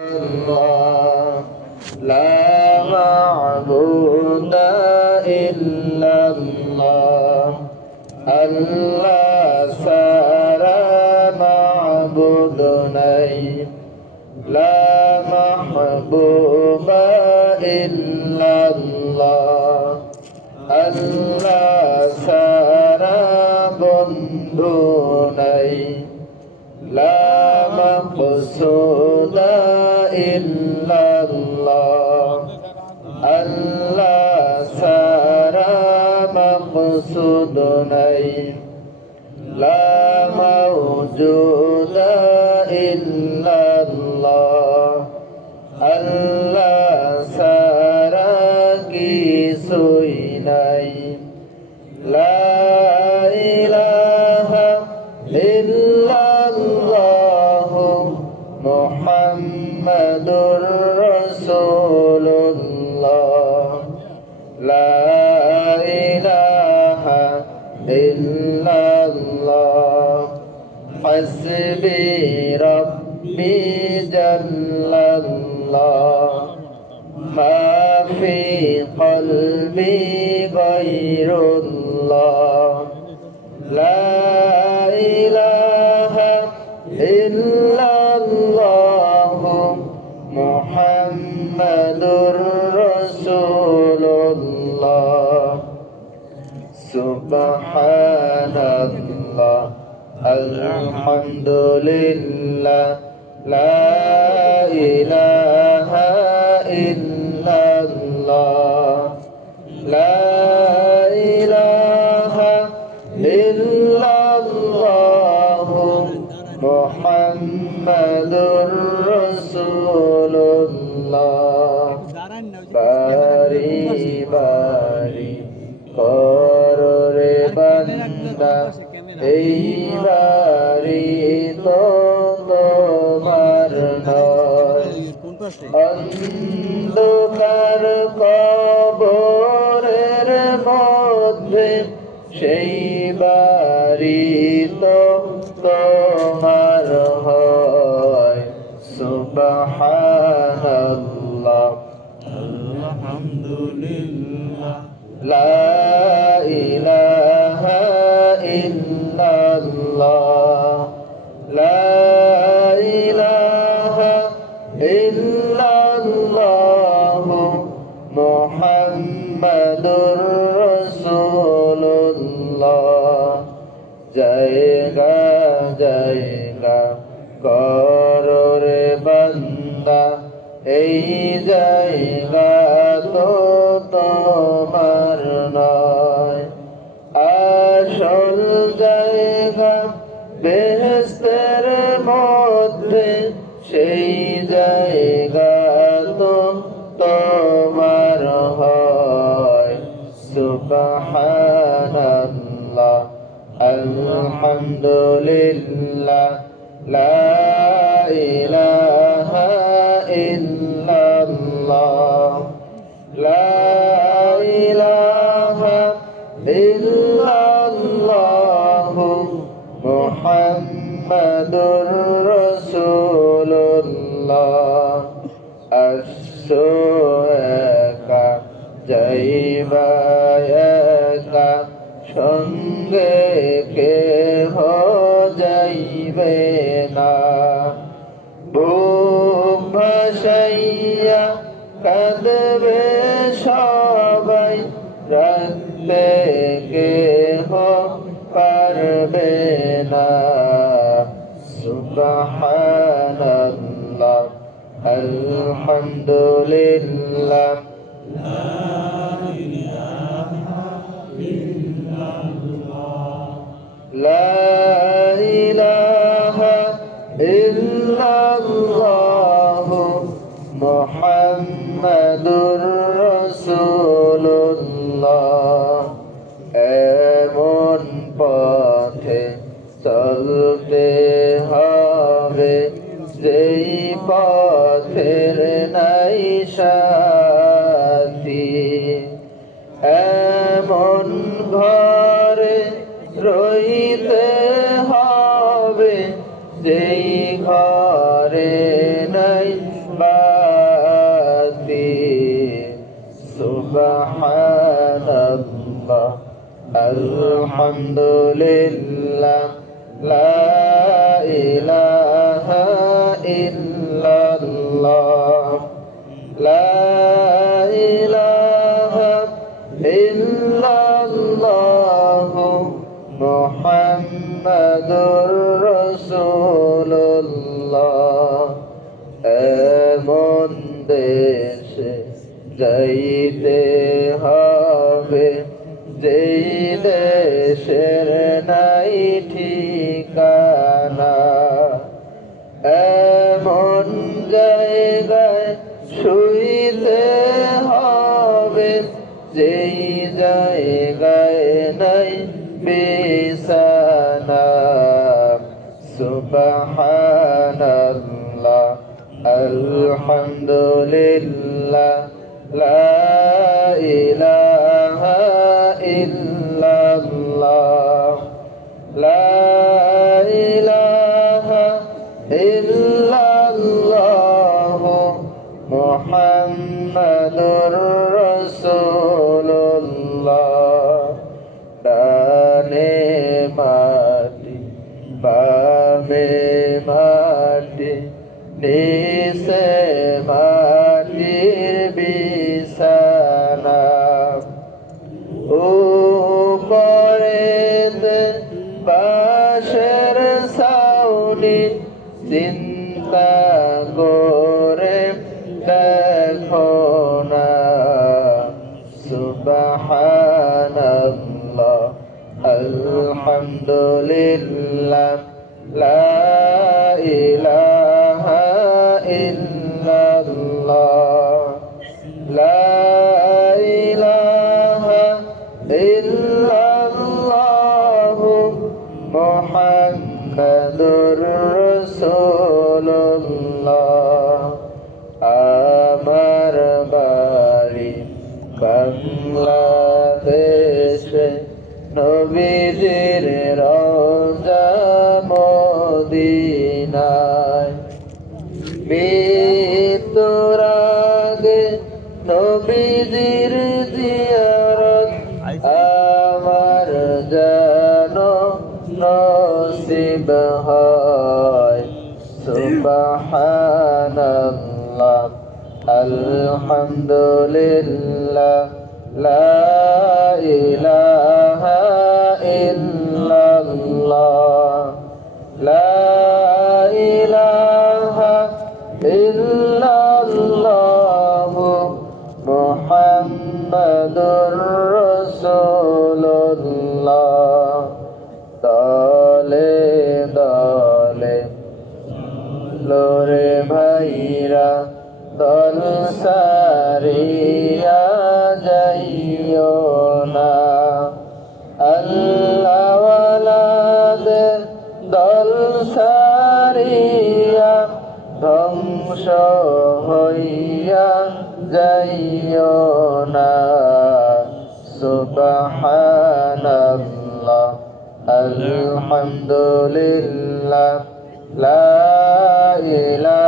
الله لا معبود إلا الله. ألا فلا معبود لا محبوب إلا الله. ألا فلا بندوني. لا مقصود মাকসুদ নাই লা মাউজুদা ইল্লাল্লাহ আল্লাহ সারা কিছুই নাই লা إلا الله حسبي ربي جل الله ما في قلبي غير الله আলহামদুলিল্লাহ, লা ইলাহা ইল্লাল্লাহ, লা ইলাহা ইল্লাল্লাহ মুহাম্মাদুর রাসূলুল্লাহ। বারি বারি কর রে বান্দা, এই অন্ধকার কবরের মধ্যে সেই বাড়ি তো তোমার হয়। সুবহানাল্লাহ। আলহামদুলিল্লাহ। লা মুহাম্মাদুর রাসূলুল্লাহ। জায়গা জায়গা কররে বান্দা, এই জায়গা তো তোমার নয়। আসল জায়গা বেহেস্তের মধ্যে, সেই জায়গা সুবহানাল্লাহ আলহামদুলিল্লাহ লা ইলাহা ইল্লাল্লাহ লা ইলাহা ইল্লাল্লাহ মুহাম্মাদুর রাসূলুল্লাহ না। বুক ভাসাইয়া কাঁদবে সবাই রাখতে কেহ পারবে না। সুবহানাল্লাহ আলহামদুলিল্লাহ। لا محمد رسول সুবহানাল্লাহ আলহামদুলিল্লাহ লা ইলাহা ইল্লাল্লাহ লা ইলাহা ইল্লাল্লাহ মুহাম্মাদুর রাসূলুল্লাহ এমন দেশে যাইতে হবে যেই দেশের নাই ঠিকানা, এমন জায়গায় শুইতে হবে যেই জায়গায় নাই বিছানা। সুবহানাল্লাহ, আলহামদুলিল্লাহ, লা ইল্লাল্লাহ মুহাম্মাদুর রাসূলুল্লাহ। ডানে মাটি বামে মাটি নিসে মাটির দেখো না সুবহানাল্লাহ আলহামদুলিল্লাহ লা নবীজির রওজা মদিনায়। মৃত্যুর আগে নবীজির জিয়ারত আমার যেন নসিব হয়। সুবহানাল্লাহ আলহামদুলিল্লাহ লা ভাইরা দল সারিয়া যাইও না আল্লাহওয়ালাদের দল সারিয়া ধ্বংস হইয়া যাইও না সুবহানাল্লাহ আলহামদুলিল্লাহ লা ইলাহা